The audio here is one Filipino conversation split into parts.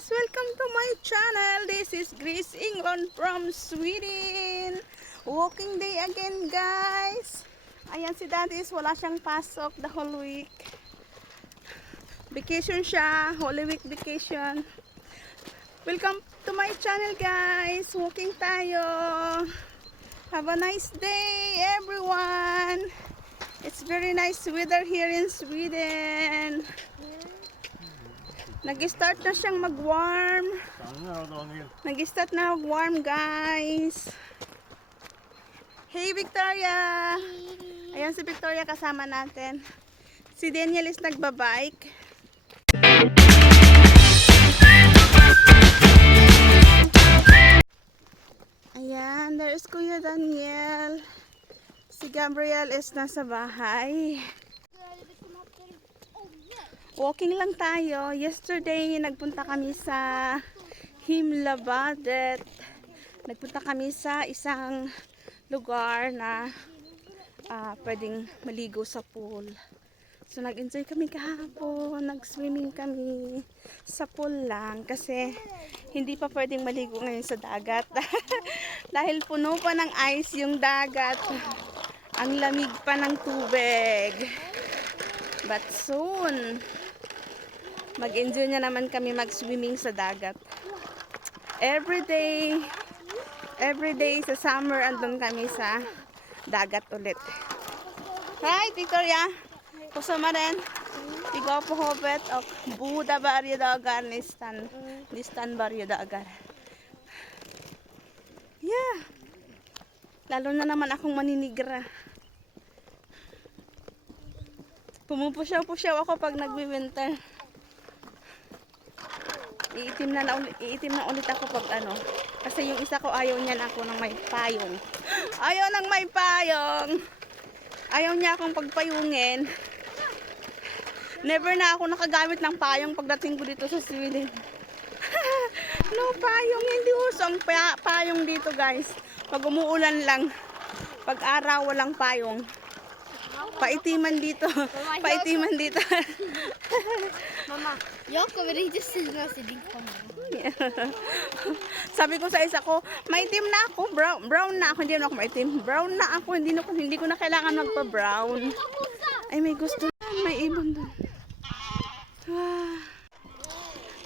guys! Welcome to my channel. This is Grace England from Sweden. Walking day again, guys. Ayan si Daddy is wala siyang pasok the whole week. Vacation siya, Holy Week vacation. Welcome to my channel, guys. Walking tayo. Have a nice day, everyone. It's very nice weather here in Sweden. Nag-start na siyang mag-warm. Nag-start na mag-warm, guys. Hey, Victoria! Ayan si Victoria kasama natin. Si Daniel is nagbabike. Ayan, there is Kuya Daniel. Si Gabriel is nasa bahay. Walking lang tayo. Yesterday, nagpunta kami sa Himlabadet. Nagpunta kami sa isang lugar na pwedeng maligo sa pool. So, nag-enjoy kami kahapon. Nag-swimming kami sa pool lang kasi hindi pa pwedeng maligo ngayon sa dagat. Dahil puno pa ng ice yung dagat. Ang lamig pa ng tubig. But soon, mag-enjoy na naman kami mag-swimming sa dagat. Every day sa summer andun kami sa dagat ulit. Right, Victoria? Kusama rin. Tigo po hobet o Buda baryo dagar nistan baryo dagar. Yeah. Lalo na naman akong maninigra. Pumupusyaw-pusyaw ako pag nagwi-winter. Iitim na ulit ako pag ano. Kasi yung isa ko ayaw niya na ako ng may payong. Ayaw ng may payong. Ayaw niya akong pagpayungin. Never na ako nakagamit ng payong pagdating ko dito sa Sweden. No payong. Hindi usong payong dito, guys. Pag umuulan lang. Pag araw walang payong. Paitiman dito. Paitiman dito. Mama, jag kommer inte synas i din kamera. Sabi ko sa isa ko, maitim na ako, brown na ako, hindi na ako maitim. Brown na ako, hindi ko na kailangan magpa-brown. Ay, may gusto. May ibon doon.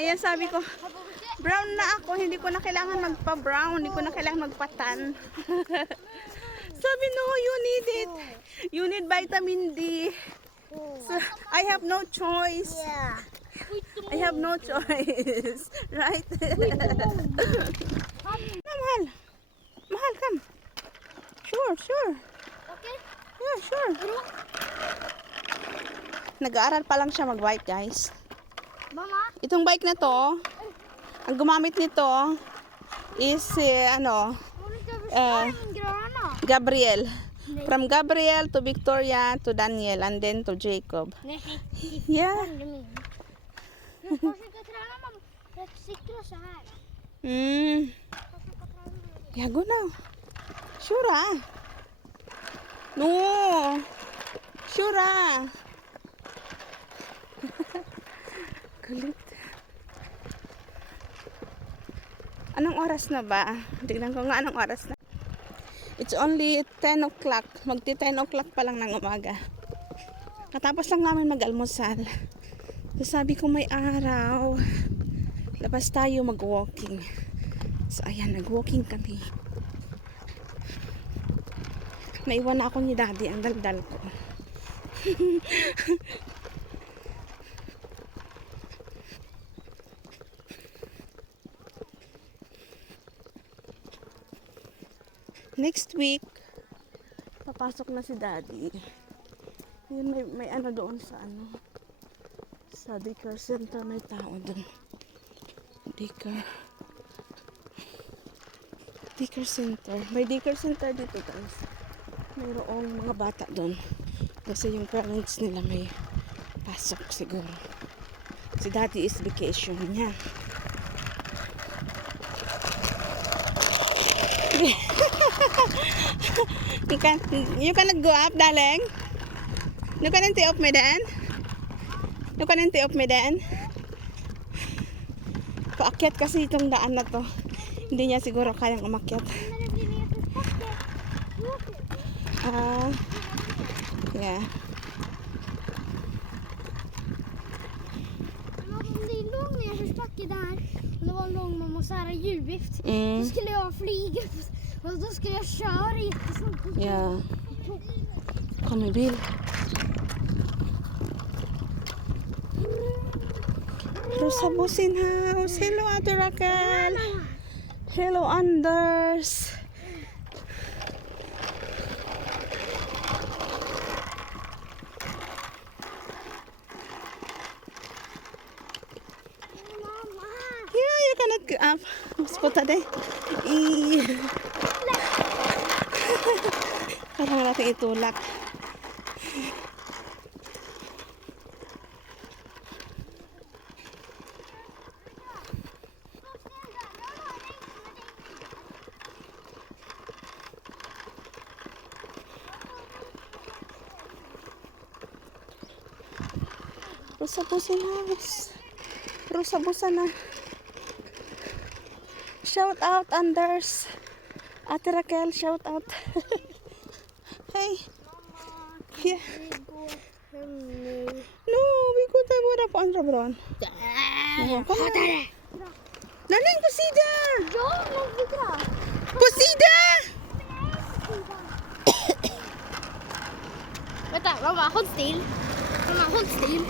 Ayan, sabi ko, brown na ako, hindi ko na kailangan magpa-brown, hindi ko na kailangan magpatan. Sabi, no, you need it. You need vitamin D. So, I have no choice. Yeah. I have no choice. Right? Mahal. Mahal, come. Sure. Okay. Yeah, sure. Nag-aaral pa lang siya mag-bike, guys. Mama, Itong bike na to, ang gumamit nito is, min gröna. Gabriel. From Gabriel to Victoria to Daniel and then to Jacob. Nej, Yeah. jag ska träna mamma. Jag cyklar så här. Yeah, go now. Sure, ah. No. Sure, ah. Kulit. Anong oras na ba? Tignan ko nga anong oras na. It's only 10 o'clock. Magti 10 o'clock pa lang ng umaga. Katapos lang namin mag-almusal. So, sabi ko may araw. Labas tayo mag-walking. So ayan, nag-walking kami. Naiwan na ako ni Daddy ang daldal ko. Next week, papasok na si Daddy. Yun, may ano doon sa sa daycare center, may tao doon. Daycare center. May daycare center dito, guys. Mayroong mga bata doon. Kasi yung parents nila may pasok siguro. Si Daddy is vacation niya. You cannot go up, darling. You cannot take off me then. You cannot take off me then. Paakyat kasi itong daan na to. Hindi niya siguro kayang umakyat. Ah, yeah. Det låg nedförsbacke där och det var en lång mamma så här hjulvift. Mm, Då skulle jag flyga och då skulle jag köra jättesnabbt. yeah. Kommer bil. Rosa Bosin House. Hello, Ate Raquel. Hello, Anders. Mamma! Yeah, you cannot go up. Mas puta de. Kailangan natin itulak. Rosa Bosin House. Rosa Bosin na. Shout out, Anders. Ate Raquel, shout out. Hey. Yeah. Vi går hem nu. No, vi går där bara på andra bron. Ja, kom här. Laling på sidan! Ja, men vi drar. På sidan! Vänta, mamma, håll still. Mamma, håll still.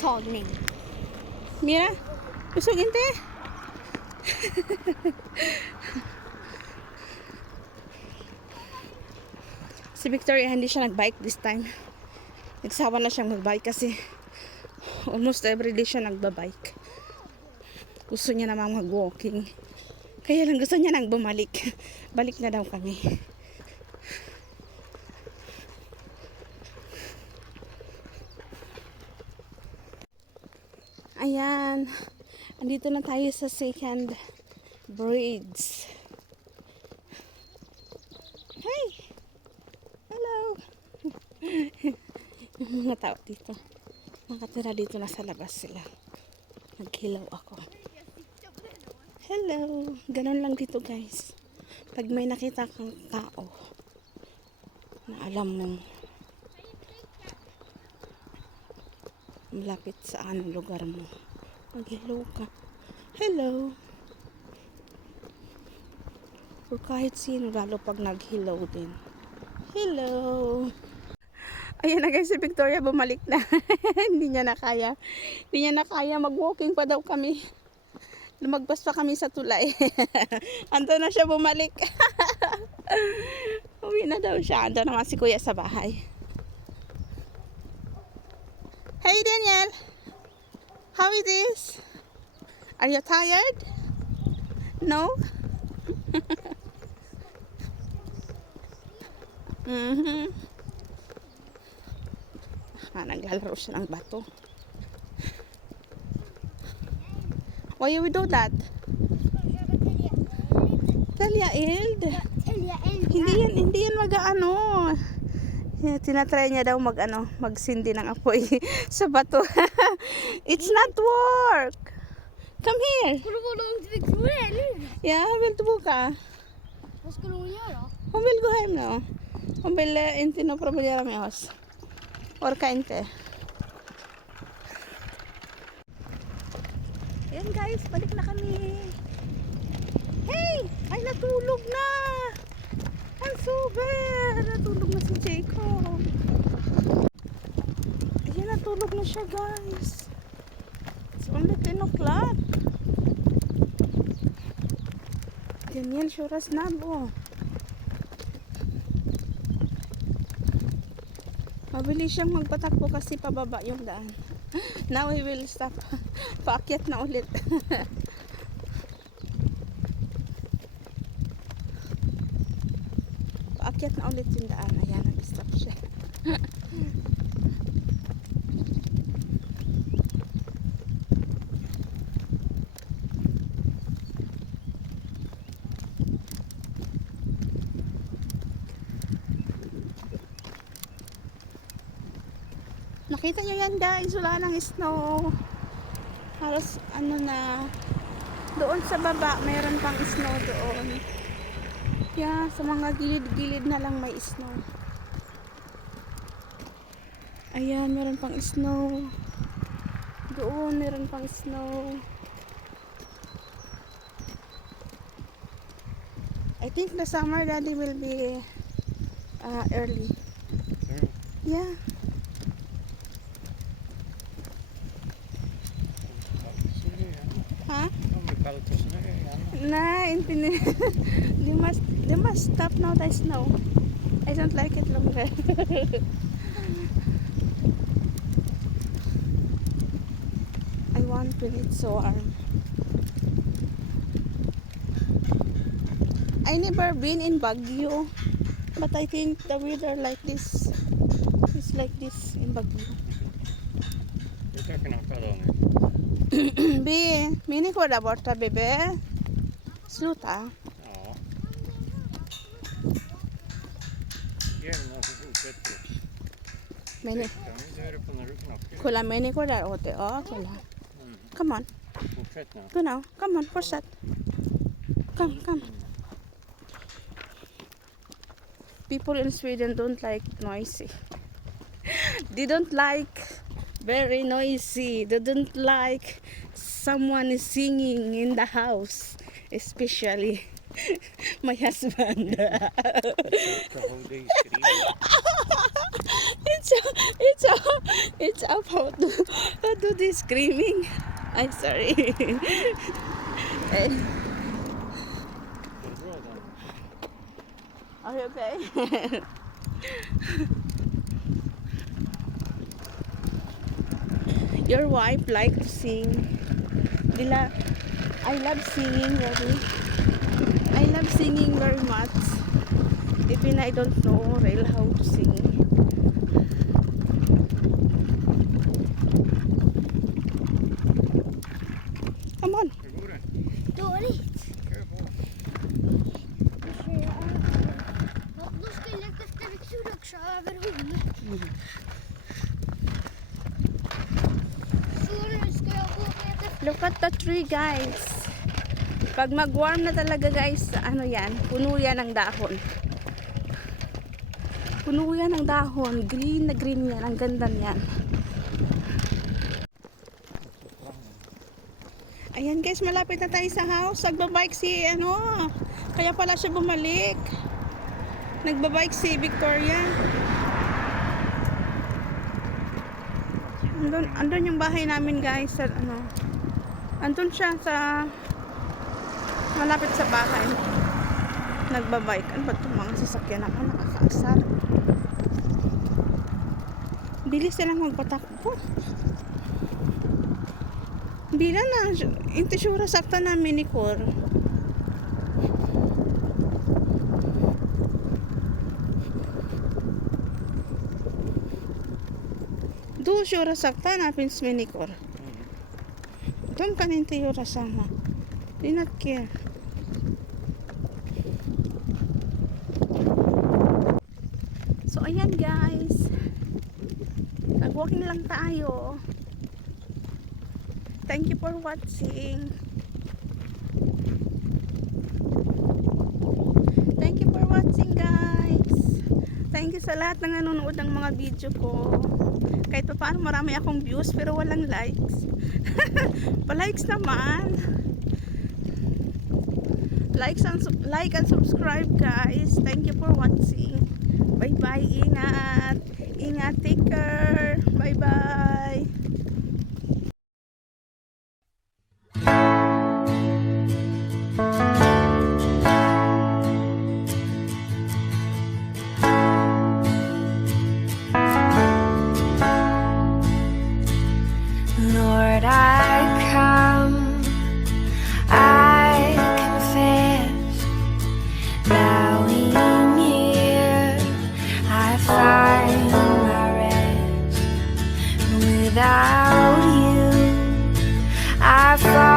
Tagning. Mira, busog inte? Si Victoria hindi siya nagbike this time. Nagsawa na siyang magbike kasi almost every day siya nagbabike. Gusto niya namang mag-walking. Kaya lang gusto niya nang bumalik. Balik na daw kami. Ayan. Andito na tayo sa second bridge. Hey! Hello! Yung mga tao dito. Nakatira dito na sa labas sila. Naghilaw ako. Hello! Ganon lang dito guys. Pag may nakita kang tao na alam mong malapit sa anong lugar mo, mag-hello ka. Hello! O kahit sino, lalo pag nag-hello din. Hello! Ayan na guys, si Victoria bumalik na. Hindi niya na kaya. Hindi niya na kaya. Mag-walking pa daw kami. Lumagpas pa kami sa tulay. Ando na siya bumalik. Uwi na daw siya. Ando naman si Kuya sa bahay. Hey Daniel! How it is? Are you tired? No? Mhm. Naglalaro siya ng bato. Why you do that? Talia Eld? Hindi yan mag-ano. Tinatry niya daw magsindi ng apoy sa bato. It's not work. Come here. Ska du gå långt till Victoria eller? Ja, vill du boka? Vad skulle hon göra? Hon vill gå hem nu. Hon vill inte no problema med oss. Orka inte. Ayan guys, balik na kami. Hey! Ay, natulog na! Ang super! Natulog na si Jacob. Ayan, natulog na siya guys. It's only 10 o'clock. Daniel, syuras na bo. Mabilis siyang magpatakbo kasi pababa yung daan. Now we will stop. Paakyat na ulit. Paakyat na ulit yung daan. Ayan, nag-stop siya. Nakita nyo yan guys, wala nang snow. halos ano na, doon sa baba mayroon pang snow doon. Yeah, sa mga gilid-gilid na lang may snow. Ayan, meron pang snow. Doon meron pang snow. I think the summer, Daddy, will be early. Yeah. Huh? Nah, they must stop now the snow. I don't like it longer. I want when it's warm. I never been in Baguio, but I think the weather like this is like this in Baguio. Bi, mini ko da borta bebe. Sluta. Ja. Gör något fortsätter. Mini. Kan vi göra på när du knackar? Kolla mini ko da ote. Oh, kolla. Come on. Fortsätt nu. Go now. Come on, fortsätt. Come. People in Sweden don't like noisy. They don't like very noisy. They don't like someone is singing in the house, especially my husband. The whole day screaming. It's about to do this screaming. I'm sorry. Eh, Det är bra då. are you okay? Your wife likes to sing. I love singing, Daddy. I love singing very much. Even I don't know real how to sing. Come on. Hur går det? Dåligt. Kör på. Då skulle jag kasta växter också över hon. Så nu ska jag gå med Look at the tree, guys. Pag mag-warm na talaga, guys, ano yan, puno yan ng dahon. Puno yan ng dahon. Green na green yan. Ang ganda niyan. Ayan, guys, malapit na tayo sa house. Nagbabike si, kaya pala siya bumalik. Nagbabike si Victoria. Andun yung bahay namin, guys, sa, andun siya sa malapit sa bahay. Nagbabike. Ano ba itong mga sasakyan ako? Nakakaasar. Bilis silang magpatakbo. Bila na. Inte sure sakta na minikor. Du sure sakta na pins minikor. Doon kan inte göra samma. Do not care. So ayan, guys. Nag-walking lang tayo. Thank you for watching. Thank you for watching, guys. Thank you sa lahat ng nanonood ng mga video ko. Kahit pa paano marami akong views pero walang likes. Pa-likes naman. Like and subscribe, guys. Thank you for watching. Bye-bye. Ingat. Ingat. Take care. Bye-bye. Lord, I come, I confess, bowing here, I find my rest. Without you, I fall.